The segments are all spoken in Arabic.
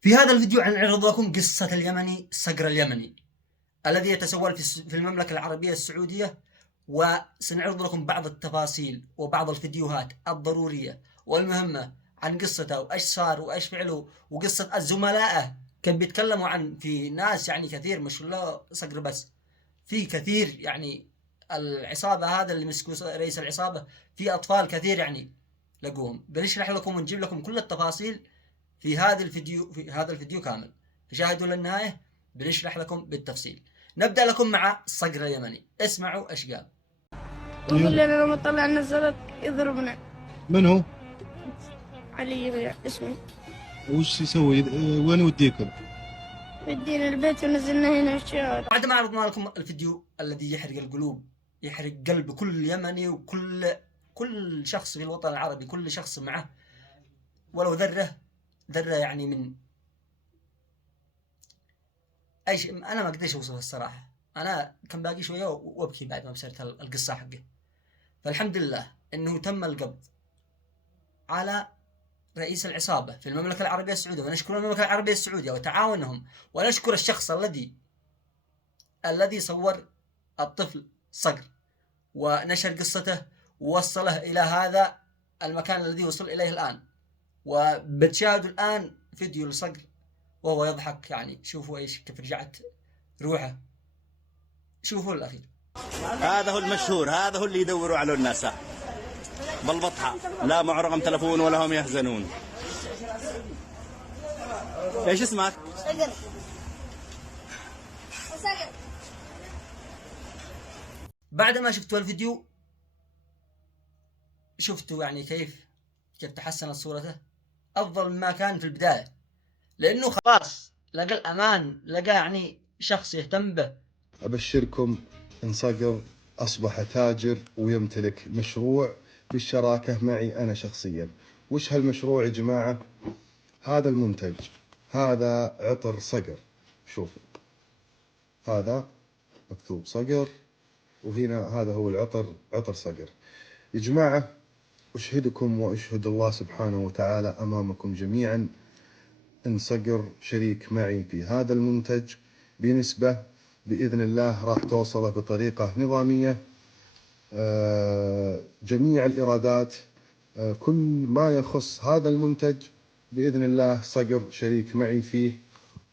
في هذا الفيديو نعرض لكم قصة اليمني صقر اليمني الذي يتسول في المملكة العربية السعودية، وسنعرض لكم بعض التفاصيل وبعض الفيديوهات الضرورية والمهمة عن قصته وإيش صار وإيش فعله وقصة زملائه. كان بيتكلموا عن في ناس يعني كثير، مش لا صقر بس، في كثير يعني العصابة هذا اللي مسكوا رئيس العصابة، في أطفال كثير يعني لقوهم. بنشرح لكم ونجيب لكم كل التفاصيل في هذا الفيديو كامل، فشاهدوا للنهاية بنشرح لكم بالتفصيل. نبدأ لكم مع الصقر اليمني، اسمعوا ايش قال. يقول لنا لما طلع نزلت يضربنا. من هو؟ علي اسمه. وش يسوي؟ وين يوديكم؟ ودينا البيت ونزلنا هنا في الشارع. بعد ما عرضنا لكم الفيديو الذي يحرق القلوب، يحرق قلب كل يمني وكل شخص في الوطن العربي، كل شخص معه ولو ذرة يعني من اي شيء. انا ما اقدرش اوصف الصراحه، انا كان باقي شويه وابكي بعد ما بصرت القصه حقه. فالحمد لله انه تم القبض على رئيس العصابه في المملكه العربيه السعوديه، ونشكر المملكه العربيه السعوديه وتعاونهم، ونشكر الشخص الذي صور الطفل صقر ونشر قصته ووصله الى هذا المكان الذي وصل اليه الان. وبتشاهدوا الان فيديو لصقر وهو يضحك، يعني شوفوا ايش كيف رجعت روحه، شوفوا الاخير. هذا هو المشهور، هذا هو اللي يدوروا على الناس بالبطحة، لا مع رقم تلفون ولا هم يحزنون. ايش اسمك؟ صقر. بعد ما شفتوا الفيديو شفتوا يعني كيف تحسنت صورته افضل مما كان في البداية، لانه خلاص لقى الامان، لقى يعني شخص يهتم به. أبشركم إن صقر أصبح تاجر ويمتلك مشروع بالشراكة معي أنا شخصيا. وش هالمشروع يا جماعة؟ هذا المنتج، هذا عطر صقر، شوفوا هذا مكتوب صقر، وهنا هذا هو العطر، عطر صقر. يا جماعة أشهدكم وأشهد الله سبحانه وتعالى أمامكم جميعا إن صقر شريك معي في هذا المنتج بنسبة بإذن الله راح توصله بطريقة نظامية. جميع الإيرادات، كل ما يخص هذا المنتج بإذن الله صقر شريك معي فيه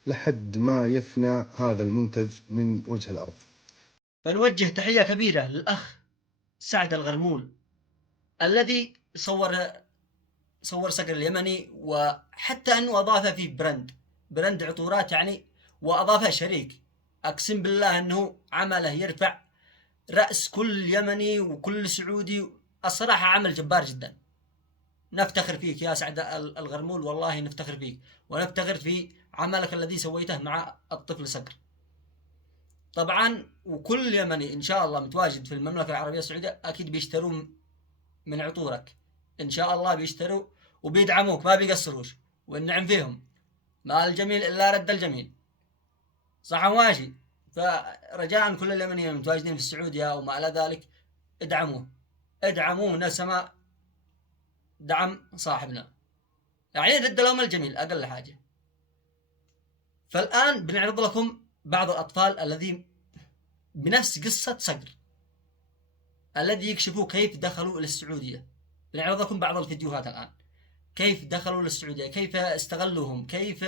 لحد ما يفنى هذا المنتج من وجه الأرض. فنوجه تحية كبيرة للأخ سعد الغرمول الذي صور صقر اليمني، وحتى أنه أضاف فيه براند عطورات يعني، وأضافه شريك. أقسم بالله أنه عمله يرفع رأس كل يمني وكل سعودي. الصراحة عمل جبار جدا، نفتخر فيك يا سعد الغرمول، والله نفتخر فيك ونفتخر في عملك الذي سويته مع الطفل صقر. طبعا وكل يمني إن شاء الله متواجد في المملكة العربية السعودية أكيد بيشتروا من عطورك، إن شاء الله بيشتروا وبيدعموك، ما بيقصروش، والنعم فيهم، ما الجميل إلا رد الجميل، صح ماشي. فرجاء كل اليمنيين المتواجدين في السعودية وما إلى ذلك ادعموا نسمة دعم صاحبنا، يعني رد لهم الجميل أقل حاجة. فالآن بنعرض لكم بعض الأطفال الذين بنفس قصة صقر الذي يكشفوا كيف دخلوا إلى السعودية. بنعرض لكم بعض الفيديوهات الآن كيف دخلوا للسعودية، كيف استغلوهم، كيف.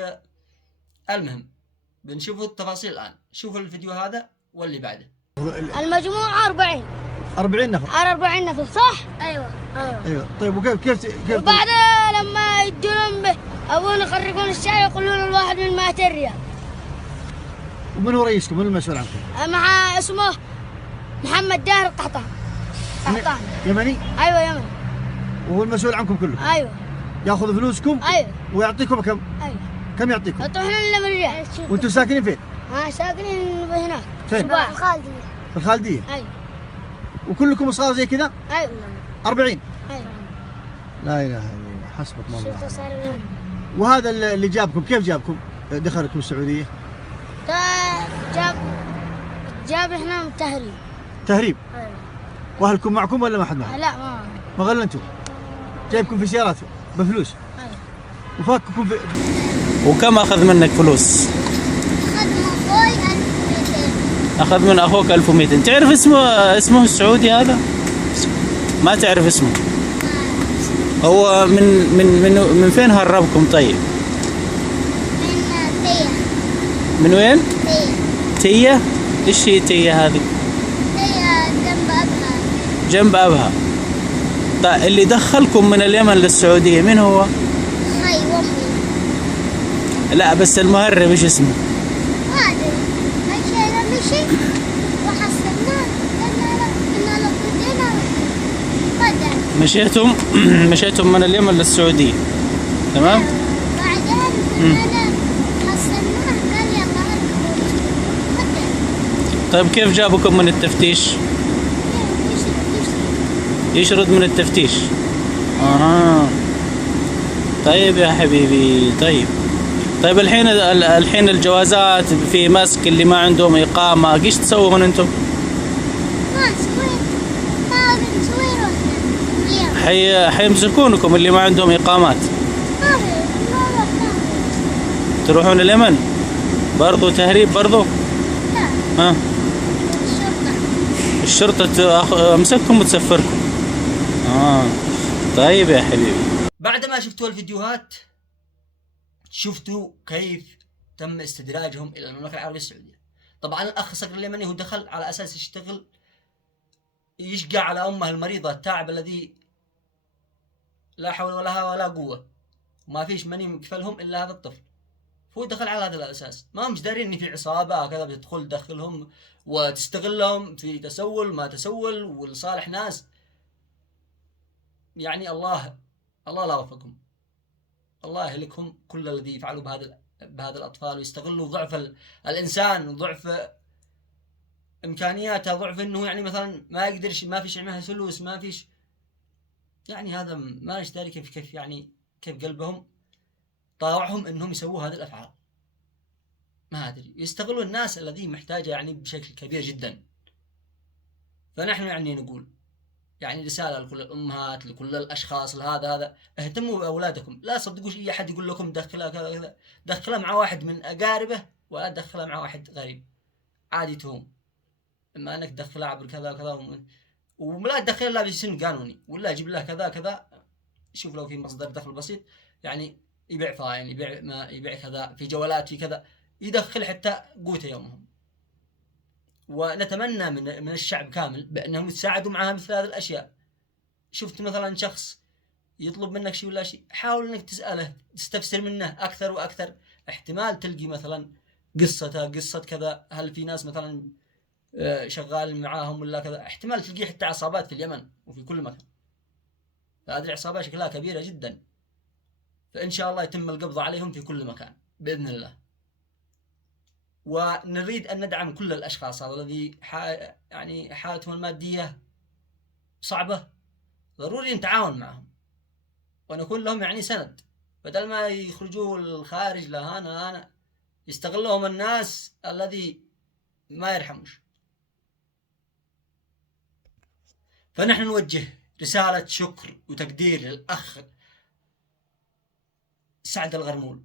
المهم بنشوفوا التفاصيل الآن. شوفوا الفيديو هذا واللي بعده. المجموع 40 نفر. 40 نفر صح؟ ايوه. طيب وكيف وبعد لما يدون ابونا يخرجون الشاي يقولون الواحد من 200 ريال. ومن هو رئيسكم؟ من المسؤول عنكم؟ مع اسمه محمد داهر القحطان. يمني؟ ايوه يمني. وهو المسؤول عنكم كلكم؟ ايوه. ياخذ فلوسكم؟ ايوه. ويعطيكم كم؟ ايوه. كم يعطيكم؟ يعطونا الا من ريال. وانتم ساكنين فين؟ ساكنين هناك. فين؟ في الخالدية. في الخالدية؟ ايوه. وكلكم صغار زي كذا؟ ايوه. 40؟ ايوه. لا اله الا الله، حسبك الله. شفت صار وهذا اللي جابكم كيف جابكم؟ دخلكم السعودية؟ جاب احنا من تهريب؟ ايوه. واهلكم معكم ولا ما حد معكم؟ لا ما غلنتوا؟ جايبكم في سيارات بفلوس؟ ايوه. وفاككم في وكم أخذ منك فلوس؟ أخذ أخذ من أخوي 1200. من أخوك 1200. تعرف اسمه السعودي هذا؟ ما تعرف اسمه؟ هو من فين هربكم طيب؟ من تيه. من وين؟ تيه. تية؟ إيش هي تية هذه؟ تيه جنب أبها. جنب أبها. طيب اللي دخلكم من اليمن للسعودية مين هو؟ خي وأمي. لا بس المهرب إيش اسمه؟ ما أدري. مشينا مشي وحصلناه قلنا له بدينا بدل. مشيتم من اليمن للسعودية، تمام؟ بعدين قلنا حصلناه قال يلا اركبوا بدل. طيب كيف جابكم من التفتيش؟ يشرد من التفتيش. طيب يا حبيبي. طيب الحين الجوازات في مسك اللي ما عندهم إقامة ايش تسوون انتم؟ ما بنسوي روحنا. حيمسكونكم اللي ما عندهم إقامات. ما رحنا. تروحون اليمن برضو تهريب برضو؟ لا. ها؟ الشرطة امسككم وتسفركم. طيب يا حبيبي. بعد ما شفتوا الفيديوهات شفتوا كيف تم استدراجهم الى المملكه العربيه السعوديه. طبعا الاخ صقر اليمني هو دخل على اساس يشتغل يشقى على امه المريضه التاعبه الذي لا حول ولا قوه وما فيش من يكفلهم الا هذا الطفل. فهو دخل على هذا الاساس، ما مش دارين ان في عصابه كذا بتدخل تدخلهم وتستغلهم في تسول ما تسول ولصالح ناس. يعني الله لا وفقهم. الله يهلكهم كل الذي يفعلوا بهذا الأطفال ويستغلوا ضعف الإنسان وضعف إمكانياته، ضعف إنه يعني مثلا ما يقدرش، ما فيش معه فلوس، ما فيش، يعني هذا ما نشتري كيف يعني كيف قلبهم طاوعهم إنهم يسووا هذه الأفعال. ما أدري، يستغلوا الناس الذي محتاجة يعني بشكل كبير جدا. فنحن يعني نقول يعني رسالة لكل الأمهات، لكل الأشخاص، هذا اهتموا بأولادكم. لا صدقوش أي أحد يقول لكم دخلها كذا كذا، دخلها مع واحد من أقاربه ولا تدخلها مع واحد غريب عادي تهم. إما أنك تدخلها عبر كذا كذا ولا تدخلها إلا بسن قانوني، ولا أجيب له كذا كذا. شوف لو في مصدر دخل بسيط يعني يبيع فاين، يبيع ما يبيع كذا في جوالات في كذا، يدخل حتى قوت يومهم. ونتمنى من الشعب كامل بأنهم يتساعدوا معها مثل هذه الأشياء. شفت مثلا شخص يطلب منك شيء ولا شيء، حاول انك تسأله، تستفسر منه أكثر وأكثر. احتمال تلقي مثلا قصة كذا، هل في ناس مثلا شغال معاهم ولا كذا. احتمال تلقي حتى عصابات في اليمن وفي كل مكان. هذه العصابات شكلها كبيرة جدا، فإن شاء الله يتم القبض عليهم في كل مكان بإذن الله. ونريد أن ندعم كل الأشخاص هذا الذي يعني حالتهم المادية صعبة، ضروري نتعاون معهم ونكون لهم يعني سند، بدل ما يخرجوا الخارج لهانا يستغلهم الناس الذي ما يرحموش. فنحن نوجه رسالة شكر وتقدير للأخ سعد الغرمول.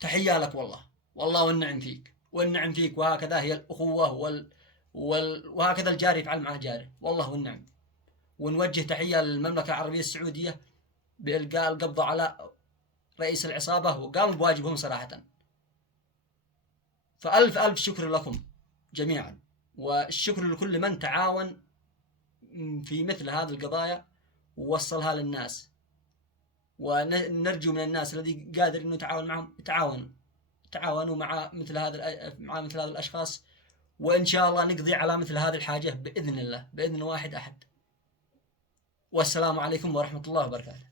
تحية لك والله والنعم فيك والنعم فيك، وهكذا هي الأخوة وهكذا الجار يفعل مع جاره، والله والنعم. ونوجه تحية للمملكة العربية السعودية بإلقاء القبض على رئيس العصابة وقاموا بواجبهم صراحة. فألف شكر لكم جميعا، والشكر لكل من تعاون في مثل هذه القضايا ووصلها للناس. ونرجو من الناس الذي قادر انه يتعاون معهم تعاونوا مع مثل هذا الاشخاص، وان شاء الله نقضي على مثل هذه الحاجة باذن الله، باذن واحد احد. والسلام عليكم ورحمة الله وبركاته.